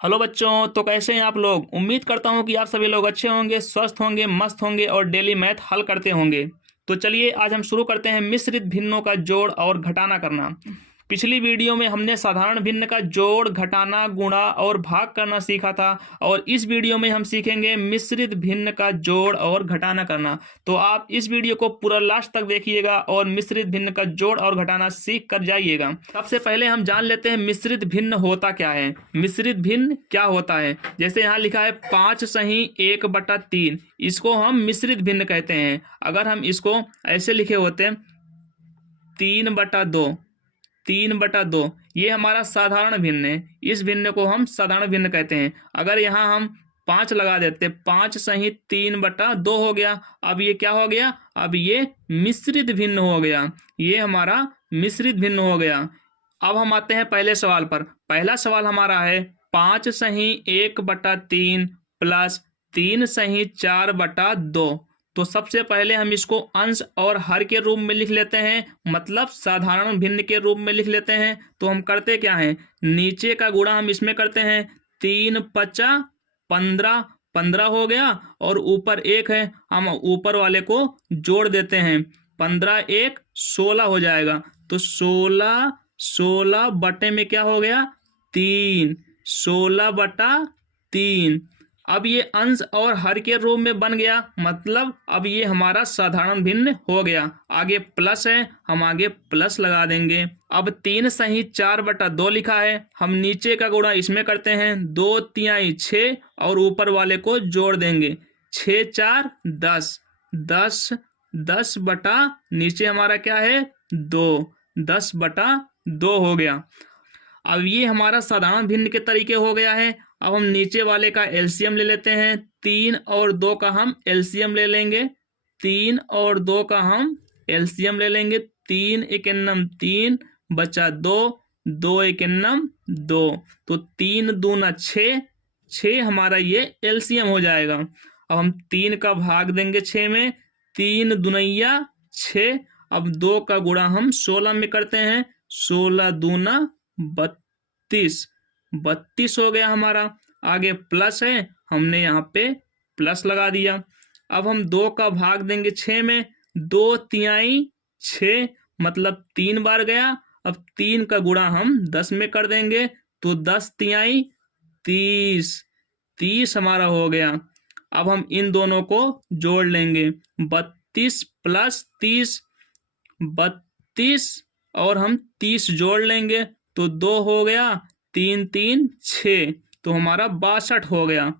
Hello बच्चों, तो कैसे हैं आप लोग। उम्मीद करता हूं कि आप सभी लोग अच्छे होंगे, स्वस्थ होंगे, मस्त होंगे और डेली मैथ हल करते होंगे। तो चलिए आज हम शुरू करते हैं मिश्रित भिन्नों का जोड़ और घटाना करना। पिछली वीडियो में हमने साधारण भिन्न का जोड़, घटाना, गुणा और भाग करना सीखा था और इस वीडियो में हम सीखेंगे मिश्रित भिन्न का जोड़ और घटाना करना। तो आप इस वीडियो को पूरा लास्ट तक देखिएगा और मिश्रित भिन्न का जोड़ और घटाना सीख कर जाइएगा। सबसे पहले हम जान लेते हैं मिश्रित भिन्न होता क्या है। मिश्रित भिन्न क्या होता है, जैसे यहाँ लिखा है 5 सही 1/3, इसको हम मिश्रित भिन्न कहते हैं। अगर हम इसको ऐसे लिखे होते 3/2, 3/2, ये हमारा साधारण भिन्न है। इस भिन्न को हम साधारण भिन्न कहते हैं। अगर यहाँ हम 5 लगा देते, 5 सही 3/2 हो गया। अब ये क्या हो गया, अब ये मिश्रित भिन्न हो गया। ये हमारा मिश्रित भिन्न हो गया। अब हम आते हैं पहले सवाल पर। पहला सवाल हमारा है 5 सही 1/3 प्लस 3 सही 4/2। तो सबसे पहले हम इसको अंश और हर के रूप में लिख लेते हैं, मतलब साधारण भिन्न के रूप में लिख लेते हैं। तो हम करते क्या हैं, नीचे का गुणा हम इसमें करते हैं। 3 5 15, 15 हो गया और ऊपर 1 है, हम ऊपर वाले को जोड़ देते हैं। 15 1 16 हो जाएगा। तो 16 बटे में क्या हो गया, 3, 16/3। अब ये अंश और हर के रूप में बन गया, मतलब अब ये हमारा साधारण भिन्न हो गया। आगे प्लस है, हम आगे प्लस लगा देंगे। अब 3 सही 4/2 लिखा है, हम नीचे का गुणा इसमें करते हैं। 2 तिहाई 6 और ऊपर वाले को जोड़ देंगे। 6 4 10, 10 बटा नीचे हमारा क्या है 2, 10/2 हो गया। अब ये हमारा साधारण भिन्न के तरीके हो गया है। अब हम नीचे वाले का एलसीएम ले लेते हैं। 3 और 2 का हम एलसीएम ले लेंगे। 3 और 2 का हम एलसीएम ले लेंगे। 3 एकन्नम 3 बचा 2, 2 एकन्नम 2, तो 3 दूना 6, 6 हमारा ये एलसीएम हो जाएगा। अब हम 3 का भाग देंगे 6 में, 3 दुनैया 6। अब 2 का गुणा हम 16 में करते हैं। 16 दूना 32, 32 हो गया हमारा। आगे प्लस है, हमने यहाँ पे प्लस लगा दिया। अब हम 2 का भाग देंगे 6 में। 2 तिहाई 6, मतलब 3 बार गया। अब 3 का गुणा हम 10 में कर देंगे, तो 10 तिहाई 30, 30 हमारा हो गया। अब हम इन दोनों को जोड़ लेंगे। 32 प्लस 30, 32 और हम 30 जोड़ लेंगे, तो 2 हो गया। 3 3 6, तो हमारा 62 हो गया।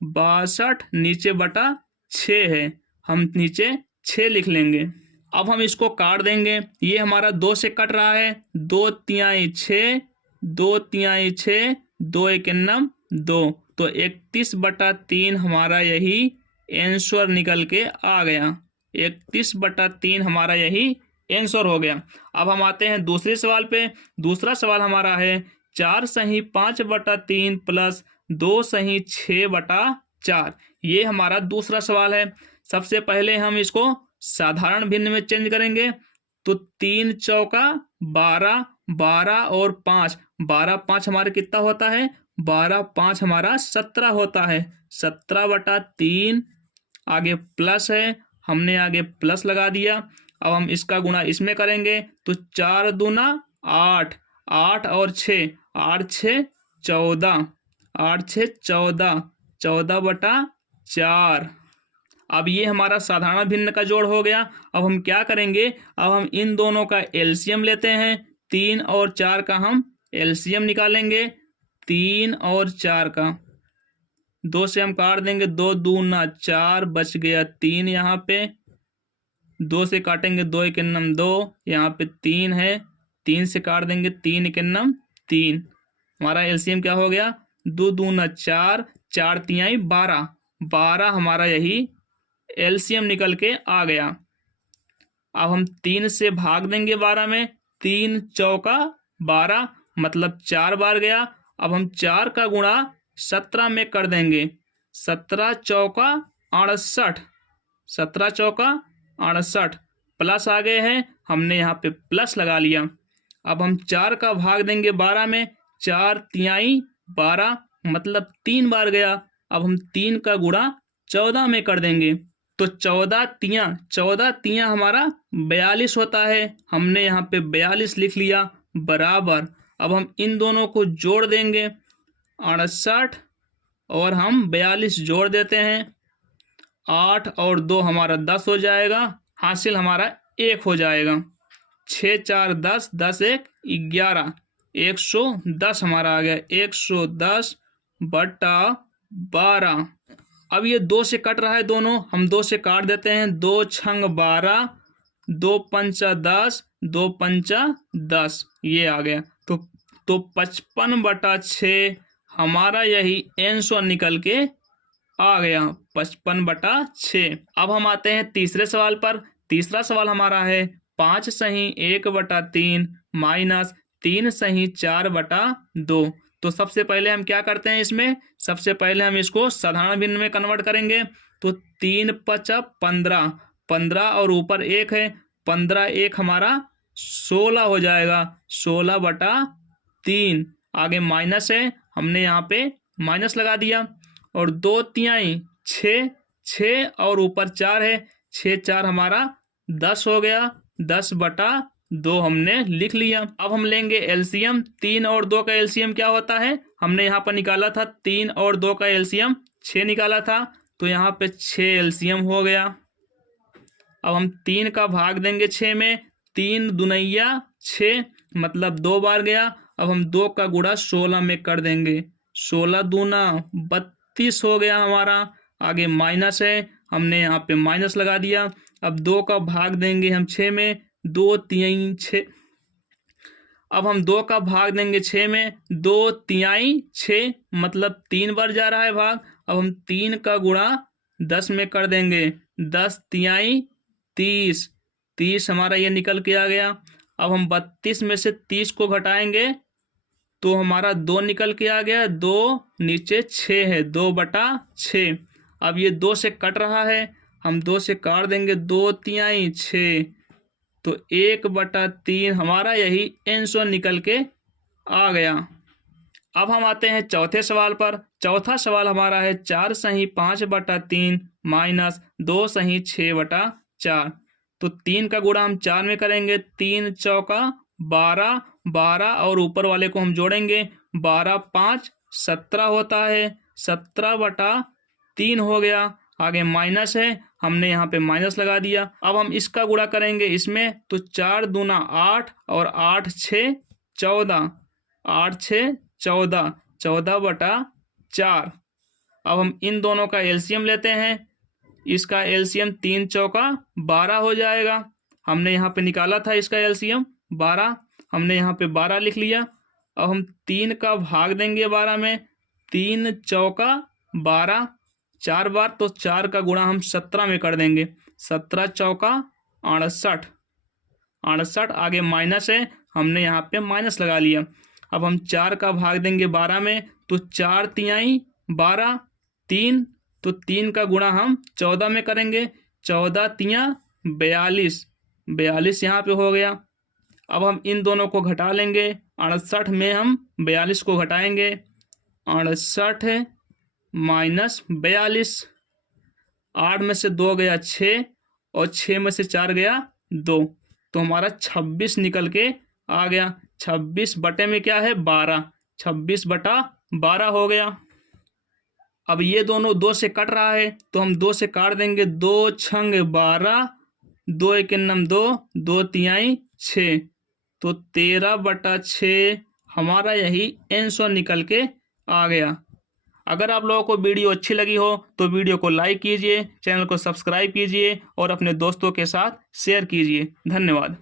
62 नीचे बटा 6 है, हम नीचे 6 लिख लेंगे। अब हम इसको काट देंगे। ये हमारा 2 से कट रहा है। 2 तिहाई 6, 2 तिहाई 6, 2 एकन्नम 2, तो 31/3 हमारा यही आंसर निकल के आ गया। 31/3 हमारा यही आंसर हो गया। अब हम आते हैं दूसरे सवाल पे। दूसरा सवाल हमारा है 4 सही 5/3 प्लस 2 सही 6/4। ये हमारा दूसरा सवाल है। सबसे पहले हम इसको साधारण भिन्न में चेंज करेंगे। तो 3 चौका 12, 12 और 5, 12 5 हमारे कितना होता है, 12 5 हमारा 17 होता है। 17/3, आगे प्लस है, हमने आगे प्लस लगा दिया। अब हम इसका गुणा इसमें करेंगे, तो 4 दूना 8, 8 और 6, 8 6 14, 8 6 14, 14/4। अब ये हमारा साधारण भिन्न का जोड़ हो गया। अब हम क्या करेंगे, अब हम इन दोनों का एलसीएम लेते हैं। 3 और 4 का हम एलसीएम निकालेंगे। 3 और 4 का 2 से हम काट देंगे। 2 दूना 4, बच गया 3 यहाँ पे। 2 से काटेंगे, 2 एकन्नम 2, यहाँ पे 3 है। 3 से काट देंगे, 3 एकन्नम 3। हमारा एलसीएम क्या हो गया, 2 दूना 4, 4 तिहाई 12, 12 हमारा यही एलसीएम निकल के आ गया। अब हम 3 से भाग देंगे 12 में। 3 चौका 12, मतलब 4 बार गया। अब हम 4 का गुणा 17 में कर देंगे। 17 चौका 68, 17 चौका 68, प्लस आ गए हैं, हमने यहाँ पे प्लस लगा लिया। अब हम 4 का भाग देंगे 12 में। 4 तिहाई 12, मतलब 3 बार गया। अब हम 3 का गुणा 14 में कर देंगे तो 14 तियाँ हमारा 42 होता है। हमने यहाँ पे 42 लिख लिया बराबर। अब हम इन दोनों को जोड़ देंगे 68 और हम 42 जोड़ देते हैं। 8 और 2 हमारा 10 हो जाएगा। हासिल हमारा 1 हो जाएगा। 6 4 10, 10 1 11, 110 हमारा आ गया। 110 बटा 12। अब ये 2 से कट रहा है दोनों, हम 2 से काट देते हैं। 2 छंग 12, 2 पंचा 10, 2 पंचा 10, ये आ गया। तो 55 बटा 6 हमारा यही आंसर निकल के आ गया 55 बटा 6। अब हम आते हैं तीसरे सवाल पर। तीसरा सवाल हमारा है 5 सही 1 बटा 3 माइनस 3 सही 4 बटा 2। तो सबसे पहले हम क्या करते हैं, इसमें सबसे पहले हम इसको साधारण भिन्न में कन्वर्ट करेंगे। तो 3 पचा 15, 15 और ऊपर 1 है, 15 1 हमारा 16 हो जाएगा। 16 बटा 3, आगे माइनस है, हमने यहाँ पे माइनस लगा दिया। और 2 तिहाई 6, 6 और ऊपर 4 है, 6 4 हमारा 10 हो गया। 10 बटा 2 हमने लिख लिया। अब हम लेंगे एलसीएम। 3 और 2 का एलसीएम क्या होता है, हमने यहाँ पर निकाला था 3 और 2 का एलसीएम 6 निकाला था, तो यहाँ पे 6 एलसीएम हो गया। अब हम 3 का भाग देंगे 6 में, 3 दुनैया 6 मतलब 2 बार गया। अब हम 2 का गुणा 16 में कर देंगे, 16 दूना 32 हो गया हमारा। आगे माइनस है, हमने यहाँ पे माइनस लगा दिया। अब 2 का भाग देंगे हम 6 में, 2 3 6। अब हम 2 का भाग देंगे 6 में, 2 तिहाई 6 मतलब 3 बार जा रहा है भाग। अब हम 3 का गुणा 10 में कर देंगे, 10 तिहाई 30, 30 हमारा ये निकल के आ गया। अब हम 32 में से 30 को घटाएंगे तो हमारा 2 निकल के आ गया। 2 नीचे 6 है, 2 बटा 6। अब ये 2 से कट रहा है, हम 2 से काट देंगे, 2 तिहाई 6 तो 1 बटा 3 हमारा यही आंसर निकल के आ गया। अब हम आते हैं चौथे सवाल पर। चौथा सवाल हमारा है 4 सही 5 बटा 3 माइनस 2 सही 6 बटा 4। तो 3 का गुणा हम 4 में करेंगे, 3 चौका 12, 12 और ऊपर वाले को हम जोड़ेंगे, 12 5 17 होता है। 17 बटा 3 हो गया। आगे माइनस है, हमने यहाँ पे माइनस लगा दिया। अब हम इसका गुणा करेंगे इसमें, तो 4 दूना 8 और 8 6 14, 8 6 14, 14 बटा 4। अब हम इन दोनों का एलसीएम लेते हैं। इसका एलसीएम 3 चौका 12 हो जाएगा। हमने यहाँ पे निकाला था इसका एलसीएम 12, हमने यहाँ पे 12 लिख लिया। अब हम 3 का भाग देंगे 12 में, 3 चौका 12 4 बार, तो 4 का गुणा हम 17 में कर देंगे, 17 चौका 68, 68 आगे माइनस है, हमने यहाँ पे माइनस लगा लिया। अब हम 4 का भाग देंगे 12 में, तो 4 तिहाई 12, 3 तो 3 का गुणा हम 14 में करेंगे, 14 तियाँ 42, 42 यहाँ पे हो गया। अब हम इन दोनों को घटा लेंगे, 68 में हम 42 को घटाएंगे, 68 माइनस 42, 8 में से 2 गया 6 और 6 में से 4 गया 2, तो हमारा 26 निकल के आ गया। 26 बटे में क्या है 12, 26 बटा 12 हो गया। अब ये दोनों 2 से कट रहा है, तो हम 2 से काट देंगे, 2 छंग 12, 2 एक 2, 2 तिहाई 6 तो 13 बटा 6 हमारा यही आंसर निकल के आ गया। अगर आप लोगों को वीडियो अच्छी लगी हो तो वीडियो को लाइक कीजिए, चैनल को सब्सक्राइब कीजिए और अपने दोस्तों के साथ शेयर कीजिए। धन्यवाद।